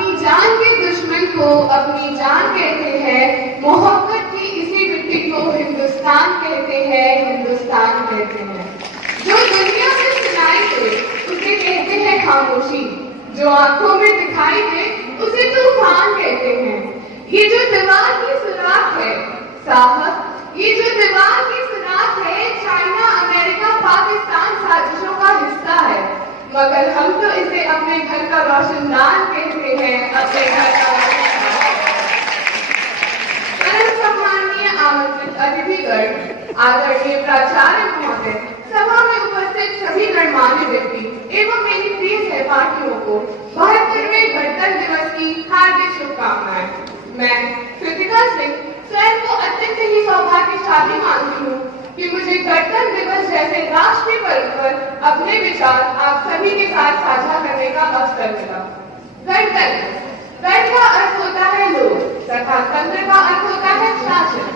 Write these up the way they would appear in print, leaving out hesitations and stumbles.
अपनी जान के दुश्मन को अपनी जान कहते हैं, मोहब्बत की इसी मिट्टी को हिंदुस्तान कहते हैं, हिंदुस्तान कहते हैं। जो दुनिया में सुनाई दे उसे कहते हैं खामोशी, जो आंखों में दिखाई दे उसे तूफान कहते हैं। ये जो दीवार की सुराख है साहब, ये जो दीवार की सुराख है, चाइना अमेरिका पाकिस्तान साजिशों का हिस्सा है, मगर हम तो इसे अपने घर का रोशनदान कहते हैं, अपने घर का रोशनदान। परम सम्माननीय आमंत्रित अतिथिगण, आदरणीय प्राचार्य महोदय, सभा में उपस्थित सभी गणमान्य व्यक्ति एवं मेरी प्रिय सहपाठियों को 72वें गणतंत्र दिवस की हार्दिक शुभकामनाएं। मैं कृतिका सिंह स्वयं को अत्यंत ही सौभाग्यशाली मानती हूँ कि मुझे गणतंत्र दिवस जैसे राष्ट्रीय पर्व पर अपने विचार आप सभी के साथ साझा करने का अवसर मिला। गणतंत्र, गण का अर्थ होता है लोग तथा तंत्र का अर्थ होता है शासन।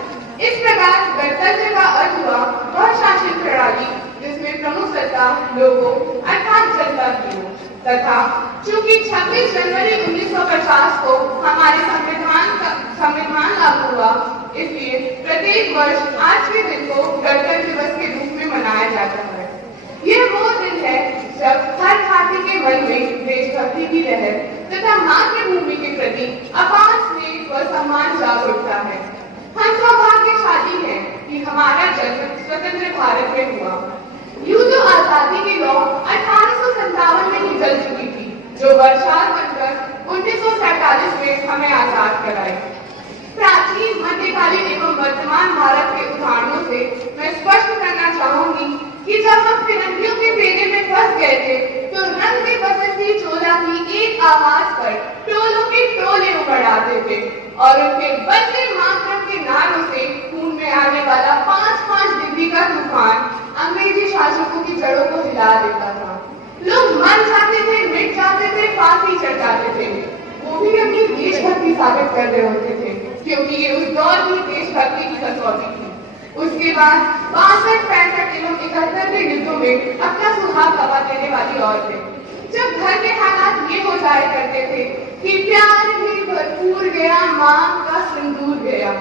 इस प्रकार गणतंत्र का अर्थ हुआ वह शासन प्रणाली जिसमें प्रमुख सत्ता लोगों अर्थात जनता की हो, तथा चूंकि 26 जनवरी 1950 को हमारे संविधान लागू हुआ, इसलिए प्रत्येक वर्ष आज के दिन को गणतंत्र दिवस के रूप में मनाया जाता है। यह वो दिन है जब हर भारतीय के मन में देशभक्ति की लहर तथा मातृभूमि के प्रति अपार स्नेह व सम्मान जाग उठता है। हम सौभाग्यशाली हैं कि हमारा जन्म स्वतंत्र भारत में हुआ। यूं तो आजादी की लौ 1857 में ही जल चुकी थी, जो बरसात बनकर 1947 में हमें आजाद कराई। प्राचीन, मध्यकालीन एवं वर्तमान भारत के उदाहरणों से मैं स्पष्ट करना चाहूंगी कि जब हम फिरंगियों के फेरे में फंस गए थे, तो रंग में बसंती चोला की एक आवाज पर टोलों के टोले उमड़ आते थे और उनके वंदे मातरम के नारों से खून में आने वाला 5-5 डिग्री का तूफान अंग्रेजी शासकों की जड़ों को हिला देता था। लोग मर जाते थे, मिट जाते थे, फांसी चढ़ जाते थे, वो भी अपनी देशभक्ति साबित कर रहे होते थे, क्योंकि ये उस दौर की देशभक्ति की कसौटी थी। उसके बाद 62, 65 एवं 71 के युद्धों में अपना सुहाग गवा देने वाली औरतें, जब घर के हालात ये हो जाया करते थे कि प्यार भी भरपूर गया, मांग का सिंदूर गया,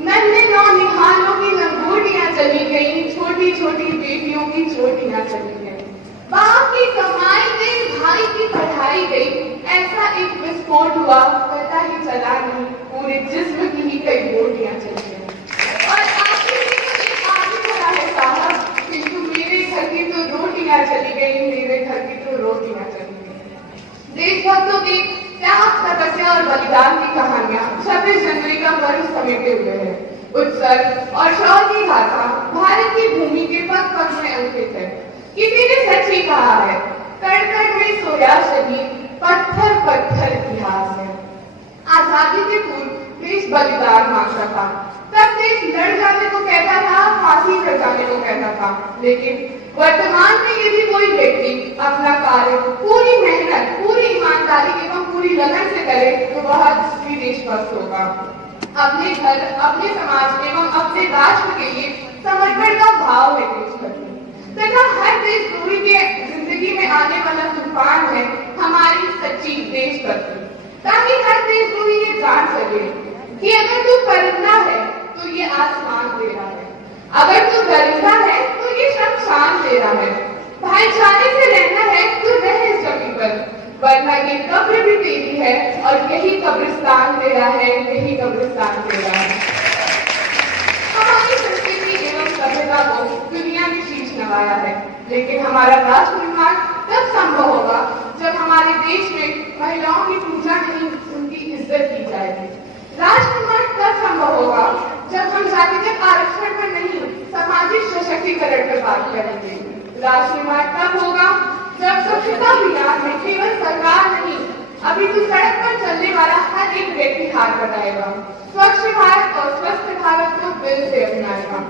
नन्हे नौनिहालों की लंगोटियां चली गई, छोटी छोटी बेटियों की चोटियां चली गई, बाप की कमाई गई, भाई की पढ़ाई गई, ऐसा एक विस्फोट हुआ, पता ही चला नहीं, पूरे जिस्म की ही कई बोटियां चली गई। और आखिर में तो एक आगे खड़ा है साहब, किंतु मेरे घर की तो रोटियां चली गई, मेरे घर की तो रोटियां चली गई। देशभक्तों की त्याग, तपस्या और बलिदान की कहानियां 26 जनवरी का पर्व समेटे हुए हैं। उत्सव और शौर्य की गाथा भारत की भूमि के पग पग में अंकित है। किसी ने सच ही कहा है, कण कण में सोया शहीद, पत्थर पत्थर इतिहास है। आजादी के पूर्व देश बलिदान मांगता था, तब देश लड़ जाने को कहता था, फांसी चढ़ जाने को कहता था, लेकिन वर्तमान में यदि कोई व्यक्ति अपना कार्य पूरी मेहनत, पूरी ईमानदारी एवं पूरी लगन से करे तो वह असली देशभक्त होगा। अपने घर, अपने समाज एवं अपने राष्ट्र के लिए समर्पण का भाव है देशभक्ति तथा हर देशद्रोही के जिंदगी में आने वाला तूफान है हमारी सच्ची देशभक्ति, ताकि हर देशद्रोही ये जान सके कि अगर तू परिंदा है तो ये आसमान तेरा है, अगर तू दरिंदा है तो ये शमशान तेरा है, भाईचारे से रहना है तो रह इस जमीन पर, वरना ये कब्र भी तेरी है और यही कब्रिस्तान तेरा है, यही कब्रिस्तान तेरा है। हमारी संस्कृति एवं सभ्यता को दुनिया में शीश नवाया है, लेकिन हमारा राष्ट्र निर्माण तब संभव होगा जब हमारे देश में महिलाओं की पूजा नहीं, उनकी इज्जत की जाएगी। राष्ट्र निर्माण तब संभव होगा जब हम जातिगत आरक्षण पर नहीं, सामाजिक सशक्तिकरण पर बात करेंगे। राष्ट्र निर्माण तब होगा जब स्वच्छता अभियान में केवल सरकार नहीं, अभी तो सड़क पर चलने वाला हर एक व्यक्ति हाथ बढ़ाएगा, स्वच्छ भारत और स्वस्थ भारत को दिल से अपनाएगा।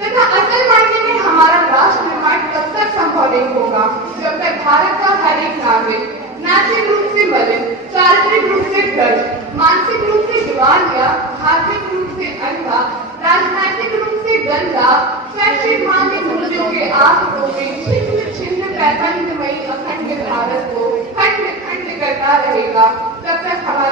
तथा असल मायने में हमारा राष्ट्र निर्माण तब तक संभव नहीं होगा जब तक भारत का हर एक नागरिक नैतिक रूप से मलिन, चारित्रिक रूप से भ्रष्ट, मानसिक रूप से दिवालिया, आर्थिक रूप से अंधा, राजनीतिक रूप से गंदा, शैक्षिक मान्य मूल्यों के आंकड़ों में छिन्न छिन्न पैतंगमयी अखंड भारत को खंड खंड करता रहेगा, तब तक हमारा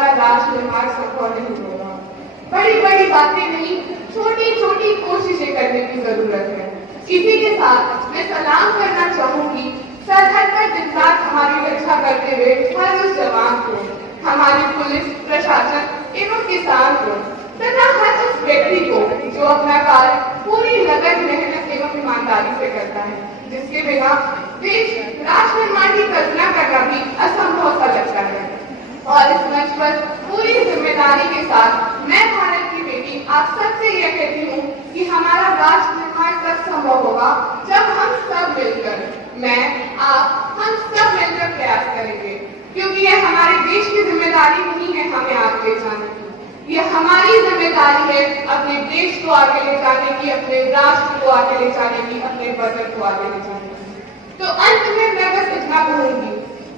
बातें नहीं, छोटी छोटी कोशिशें करने की जरूरत है। इसी के साथ मैं सलाम करना चाहूंगी सरहद पर दिन रात हमारी रक्षा करते हुए हर उस जवान को, हमारी पुलिस प्रशासन एवं किसान को, तथा हर उस व्यक्ति को जो अपना कार्य पूरी लगन, मेहनत एवं ईमानदारी से करता है, जिसके बिना देश राष्ट्र निर्माण की कल्पना करना भी असंभव सा लगता है। और इस मंच पर पूरी जिम्मेदारी के साथ मैं भारत की बेटी आप सबसे यह कहती हूँ कि हमारा राष्ट्र निर्माण तब संभव होगा जब हम सब मिलकर, मैं, आप, हम सब मिलकर प्रयास करेंगे, क्योंकि यह हमारे देश की जिम्मेदारी नहीं है हमें आगे ले जाने की, यह हमारी जिम्मेदारी है अपने देश को आगे ले जाने की, अपने राष्ट्र को आगे ले जाने की, अपने वतन को आगे ले जाने की। तो अंत में मैं बस इतना कहूंगी,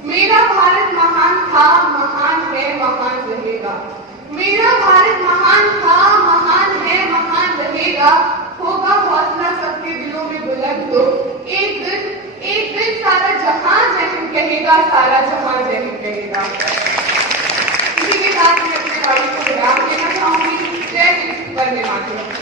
मेरा भारत महान था, महान है, महान रहेगा। मेरा भारत महान था, महान है, महान रहेगा। होगा हौसला सबके दिलों में बुलंद तो एक दिन सारा जहां जय हिंद कहेगा, सारा जहां जय हिंद कहेगा। इसी के साथ मैं अपने गाड़ी को विराम देना चाहूंगी। जय हिंद, वंदे मातरम।